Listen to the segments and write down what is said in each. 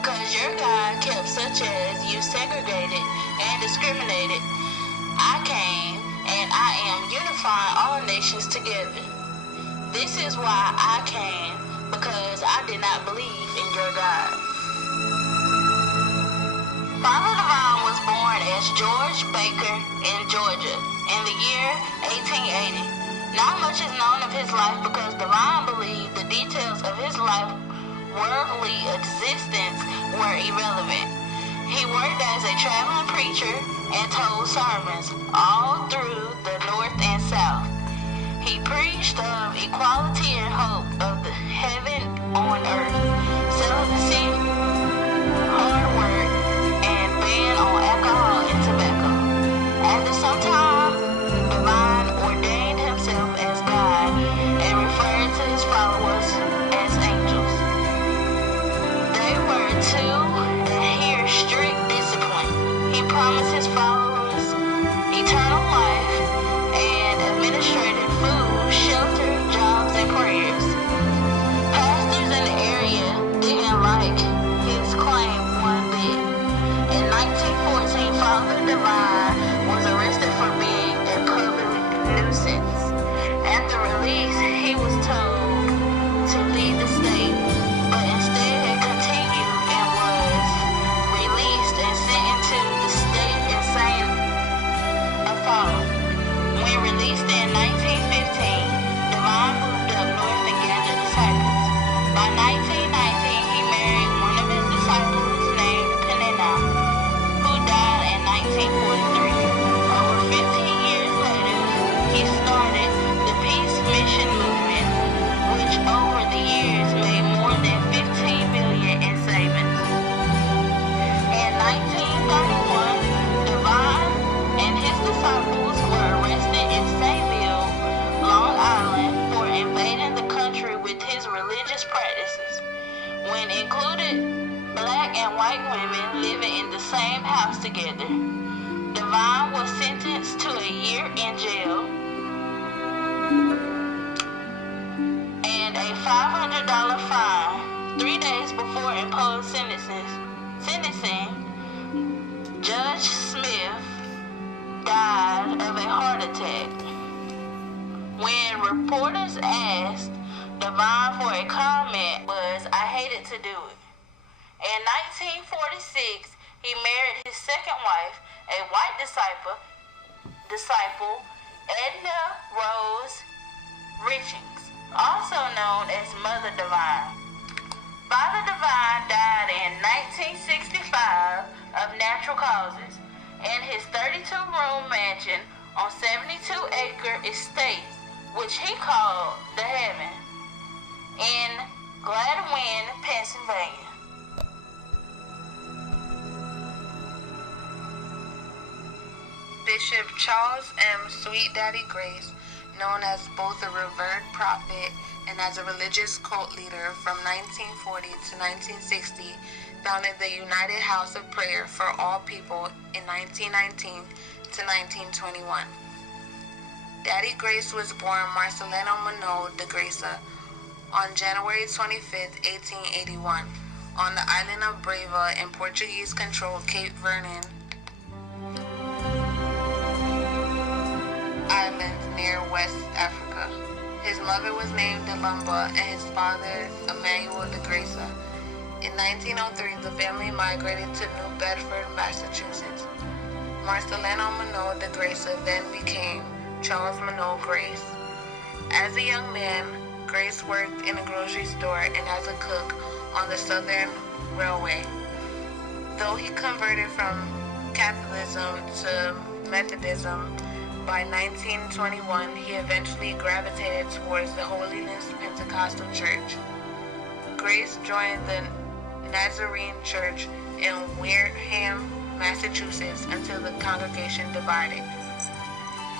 Because your God kept such as you segregated and discriminated, I came and I am unifying all nations together. This is why I came, because I did not believe in your God. Father Divine was born as George Baker in Georgia in the year 1880. Not much is known of his life because Divine believed the details of his life worldly existence were irrelevant. He worked as a traveling preacher and told sermons all through the North and South. He preached of equality and hope of the heaven on earth, celibacy, hard work, and ban on alcohol and tobacco. After some time, Divine ordained himself as God and referred to his followers as angels. They were to adhere strict discipline. He promised his followers eternal life and administrated food, shelter, jobs, and prayers. Pastors in the area didn't like his claim one bit. In 1914, Father Divine was arrested for being a public nuisance. After release, he was told to leave the state, but instead continued and was released and sent into the state insane asylum. When released in 1915, Divine moved up north and gathered disciples. By 1919, he married one of his disciples named Penina, who died in 1943. Over 15 years later, he started the Peace Mission movement, which over the years made more than $15 million in savings. In 1931, Divine and his disciples were arrested in Saint-Ville, Long Island, for invading the country with his religious practices. When included black and white women living in the same house together, Divine was sentenced to a year in jail and a $500 fine. 3 days before imposed sentencing, Judge Smith died of a heart attack. When reporters asked Divine for a comment, was "I hated to do it." In 1946, he married his second wife, a white disciple, Edna Rose Richings, also known as Mother Divine. Father Divine died in 1965 of natural causes in his 32-room mansion on 72-acre estate, which he called the Heaven, in Gladwin, Pennsylvania. Bishop Charles M. Sweet Daddy Grace, known as both a revered prophet and as a religious cult leader from 1940 to 1960, founded the United House of Prayer for All People in 1919 to 1921. Daddy Grace was born Marcelino Manoel de Graça on January 25, 1881, on the island of Brava in Portuguese-controlled Cape Vernon Island near West Africa. His mother was named Delumba and his father Emmanuel de Graça. In 1903, the family migrated to New Bedford, Massachusetts. Marcelino Manoel de Graça then became Charles Manoel Grace. As a young man, Grace worked in a grocery store and as a cook on the Southern Railway. Though he converted from Catholicism to Methodism, by 1921 he eventually gravitated towards the Holiness Pentecostal Church. Grace joined the Nazarene Church in Wareham, Massachusetts until the congregation divided.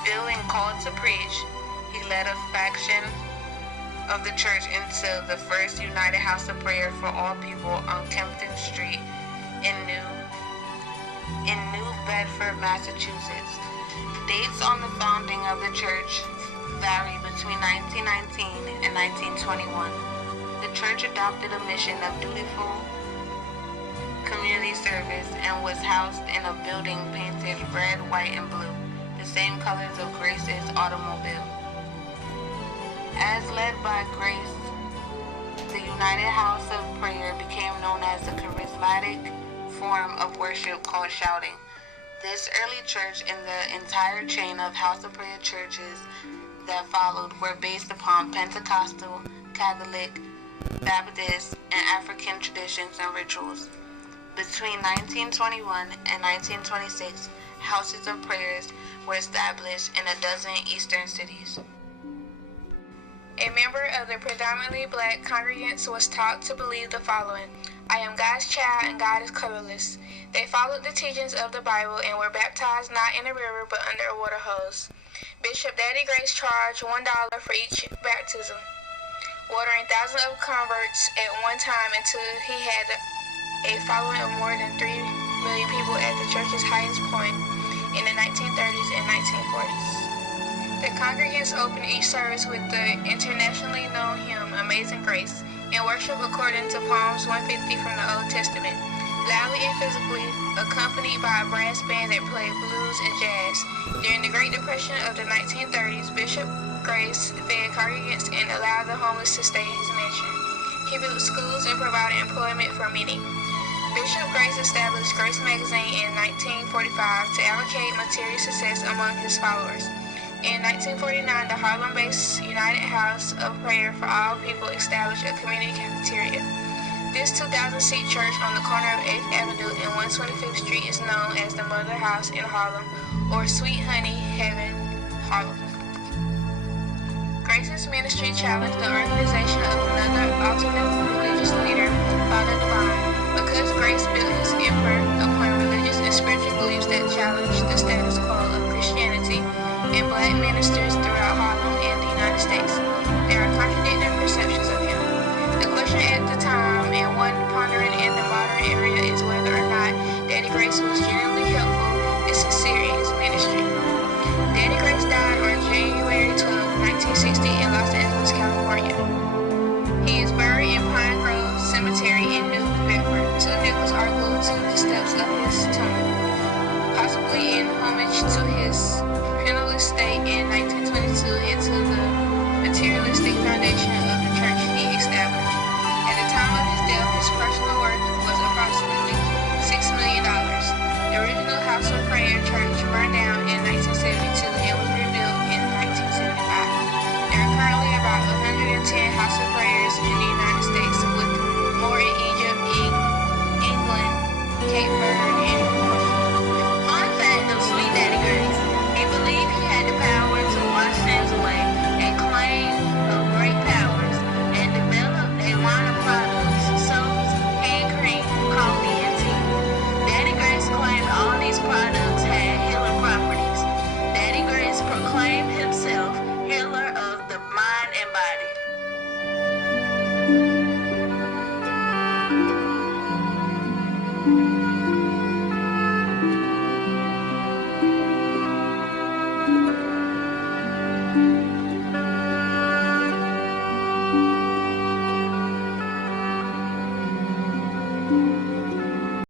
Feeling called to preach, he led a faction of the church into the first United House of Prayer for All People on Kempton Street in New Bedford, Massachusetts. Dates on the founding of the church vary between 1919 and 1921. The church adopted a mission of dutiful community service and was housed in a building painted red, white, and blue, the same colors of Grace's automobile. As led by Grace, the United House of Prayer became known as a charismatic form of worship called shouting. This early church and the entire chain of House of Prayer churches that followed were based upon Pentecostal, Catholic, Baptist, and African traditions and rituals. Between 1921 and 1926, houses of prayers were established in a dozen eastern cities. A member of the predominantly black congregants was taught to believe the following: I am God's child and God is colorless. They followed the teachings of the Bible and were baptized not in a river but under a water hose. Bishop Daddy Grace charged $1 for each baptism, watering thousands of converts at one time until he had a following of more than 3 million people at the church's highest point in the 1930s and 1940s. The congregants opened each service with the internationally known hymn, Amazing Grace, and worship according to Psalms 150 from the Old Testament, loudly and physically, accompanied by a brass band that played blues and jazz. During the Great Depression of the 1930s, Bishop Grace fed congregants and allowed the homeless to stay in his mansion. He built schools and provided employment for many. Bishop Grace established Grace Magazine in 1945 to allocate material success among his followers. In 1949, the Harlem-based United House of Prayer for All People established a community cafeteria. This 2,000-seat church on the corner of 8th Avenue and 125th Street is known as the Mother House in Harlem, or Sweet Honey Heaven, Harlem. Grace's ministry challenged the organization of another alternative religious leader, Father Divine, because Grace built his empire upon religious and spiritual beliefs that challenged the status quo of Christianity and black ministers throughout Harlem and the United States. There are contradicting perceptions of him. The question at the time, and one pondering in the modern area, is whether or not Daddy Grace was genuinely helpful and sincere in his ministry. Daddy Grace died on January 12, 1960 in Los Angeles, California. He is buried in Pine Grove Cemetery in New Bedford. 2 nickels are glued to the steps of his tomb, possibly in homage to his